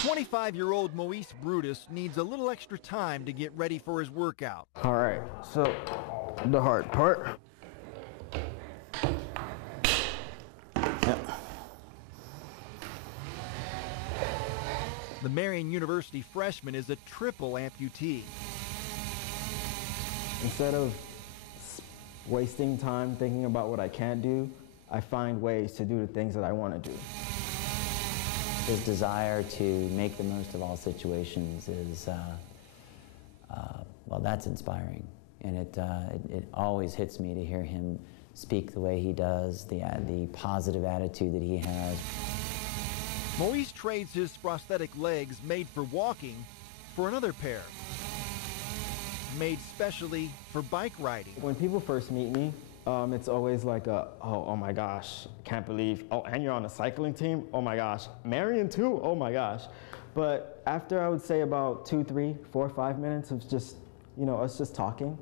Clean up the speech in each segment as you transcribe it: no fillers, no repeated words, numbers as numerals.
25-year-old Moise Brutus needs a little extra time to get ready for his workout. All right, so the hard part. Yep. The Marian University freshman is a triple amputee. Instead of wasting time thinking about what I can't do, I find ways to do the things that I want to do. His desire to make the most of all situations is, well, that's inspiring. And it always hits me to hear him speak the way he does, the positive attitude that he has. Moise trades his prosthetic legs made for walking for another pair, made specially for bike riding. When people first meet me, it's always like oh my gosh, can't believe, oh, and you're on a cycling team? Oh my gosh, Marian too? Oh my gosh. But after I would say about 2, 3, 4, 5 minutes of just, us just talking,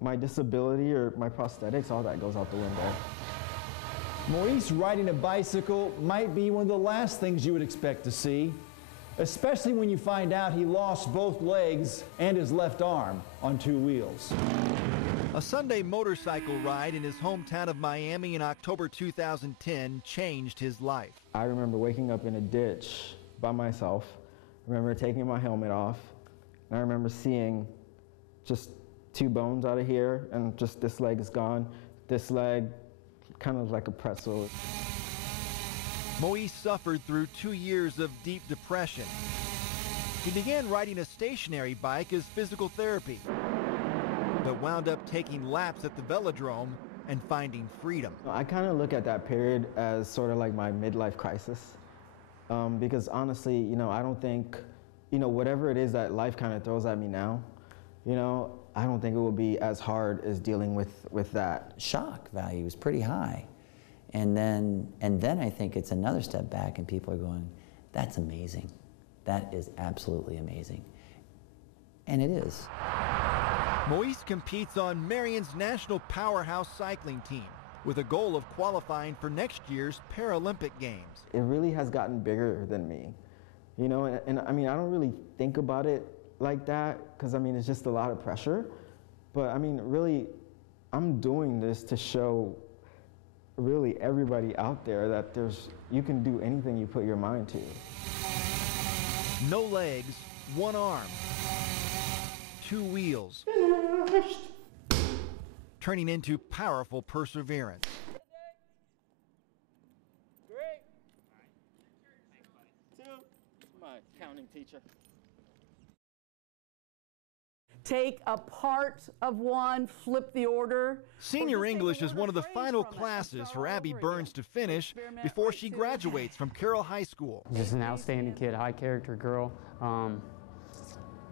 my disability or my prosthetics, all that goes out the window. Moise riding a bicycle might be one of the last things you would expect to see, especially when you find out he lost both legs and his left arm on 2 wheels. A Sunday motorcycle ride in his hometown of Miami in October 2010 changed his life. I remember waking up in a ditch by myself. I remember taking my helmet off, and I remember seeing just 2 bones out of here, and just this leg is gone. This leg, kind of like a pretzel. Moise suffered through 2 years of deep depression. He began riding a stationary bike as physical therapy, but wound up taking laps at the velodrome and finding freedom. I kind of look at that period as sort of like my midlife crisis, because honestly, I don't think, whatever it is that life kind of throws at me now, I don't think it will be as hard as dealing with that. Shock value is pretty high. And then I think it's another step back and people are going, that's amazing. That is absolutely amazing. And it is. Moise competes on Marian's national powerhouse cycling team with a goal of qualifying for next year's Paralympic Games. It really has gotten bigger than me, and I mean, I don't really think about it like that because, it's just a lot of pressure. But, really, I'm doing this to show really everybody out there that you can do anything you put your mind to. No legs, 1 arm, 2 wheels, turning into powerful perseverance. Great. Thanks, buddy. 2. My counting teacher. Take a part of one, flip the order. Senior English is one of the final classes for Abby Burns to finish before she graduates from Carroll High School. Just an outstanding kid, high character girl.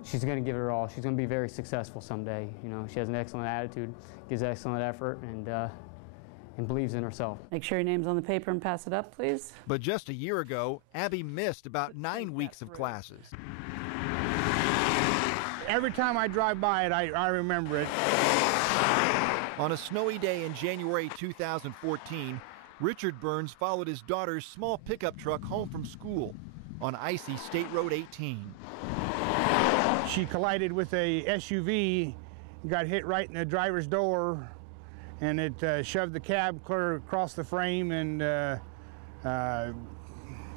She's going to give it her all. She's going to be very successful someday. She has an excellent attitude, gives excellent effort, and believes in herself. Make sure your name's on the paper and pass it up, please. But just a year ago, Abby missed about 9 weeks of classes. Every time I drive by it, I remember it. On a snowy day in January 2014, Richard Burns followed his daughter's small pickup truck home from school on icy State Road 18. She collided with a SUV, got hit right in the driver's door, and it shoved the cab clear across the frame, and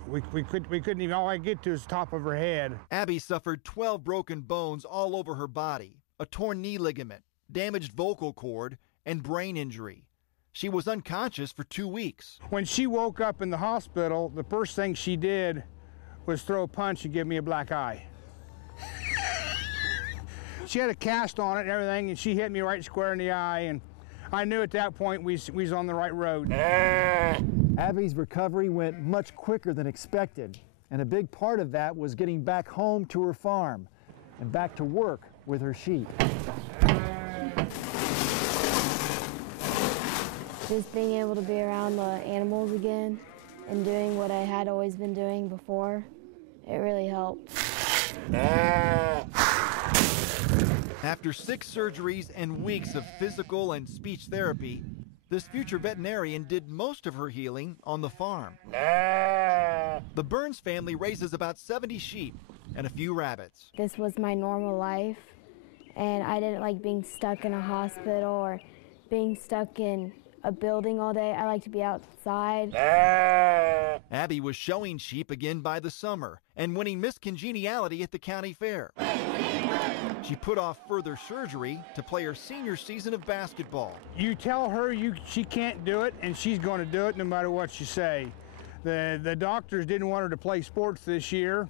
we couldn't even, all I could get to is the top of her head. Abby suffered 12 broken bones all over her body, a torn knee ligament, damaged vocal cord, and brain injury. She was unconscious for 2 weeks. When she woke up in the hospital, the first thing she did was throw a punch and give me a black eye. She had a cast on it and everything, and she hit me right square in the eye, and I knew at that point we was on the right road. Abby's recovery went much quicker than expected, and a big part of that was getting back home to her farm and back to work with her sheep. Just being able to be around the animals again and doing what I had always been doing before, it really helped. After 6 surgeries and weeks of physical and speech therapy, this future veterinarian did most of her healing on the farm. The Burns family raises about 70 sheep and a few rabbits. This was my normal life, and I didn't like being stuck in a hospital or being stuck in a building all day. I like to be outside. Abby was showing sheep again by the summer and winning Miss Congeniality at the county fair. She put off further surgery to play her senior season of basketball. You tell her she can't do it, and she's going to do it no matter what you say. The doctors didn't want her to play sports this year,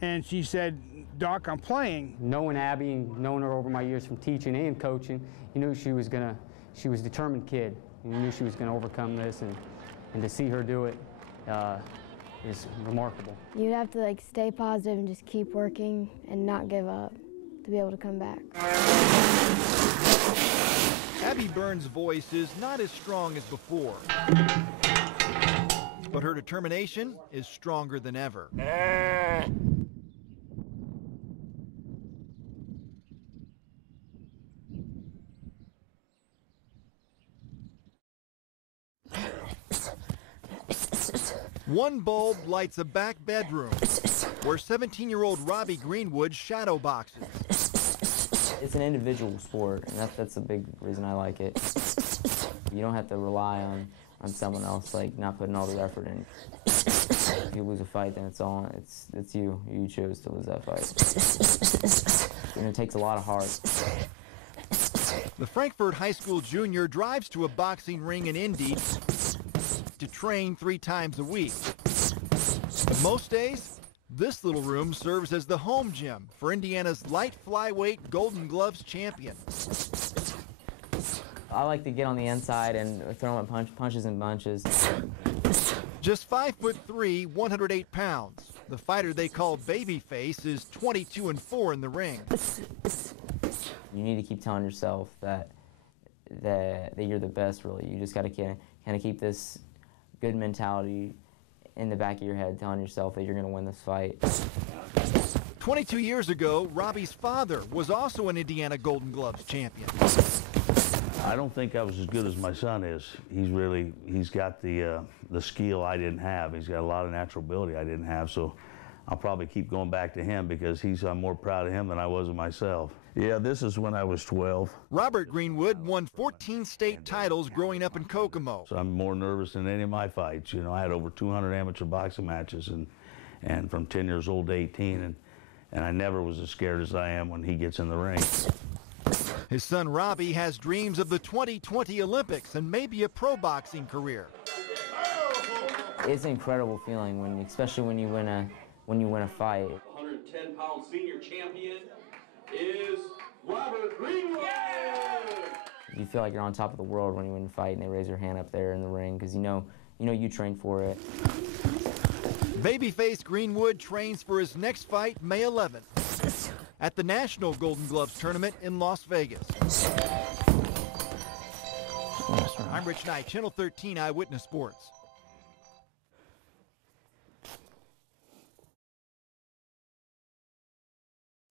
and she said, "Doc, I'm playing." Knowing Abby and knowing her over my years from teaching and coaching, you knew she was a determined kid. You knew she was going to overcome this, and to see her do it is remarkable. You'd have to like stay positive and just keep working and not give up to be able to come back. Abby Burns' voice is not as strong as before, but her determination is stronger than ever. One bulb lights a back bedroom where 17-year-old Robbie Greenwood shadow boxes. It's an individual sport, and that's a big reason I like it. You don't have to rely on someone else, like not putting all the effort in. If you lose a fight, then it's you. You chose to lose that fight. And it takes a lot of heart. The Frankfort High School junior drives to a boxing ring in Indy to train 3 times a week. But most days, this little room serves as the home gym for Indiana's light flyweight Golden Gloves champion. I like to get on the inside and throw him punches and bunches. Just 5'3", 108 pounds. The fighter they call Babyface is 22-4 in the ring. You need to keep telling yourself that you're the best, really. You just got to kind of keep this good mentality in the back of your head, telling yourself that you're going to win this fight. 22 years ago, Robbie's father was also an Indiana Golden Gloves champion. I don't think I was as good as my son is. He's got the skill I didn't have. He's got a lot of natural ability I didn't have, so I'll probably keep going back to him because I'm more proud of him than I was of myself. Yeah, this is when I was 12. Robert Greenwood won 14 state titles growing up in Kokomo. So I'm more nervous than any of my fights. You know, I had over 200 amateur boxing matches and from 10 years old to 18, and I never was as scared as I am when he gets in the ring. His son Robbie has dreams of the 2020 Olympics and maybe a pro boxing career. It's an incredible feeling, especially when you win a fight. 110-pound senior champion is Robert Greenwood. You feel like you're on top of the world when you win a fight and they raise your hand up there in the ring because you know you trained for it. Babyface Greenwood trains for his next fight May 11th at the National Golden Gloves Tournament in Las Vegas. I'm Rich Knight, Channel 13 Eyewitness Sports.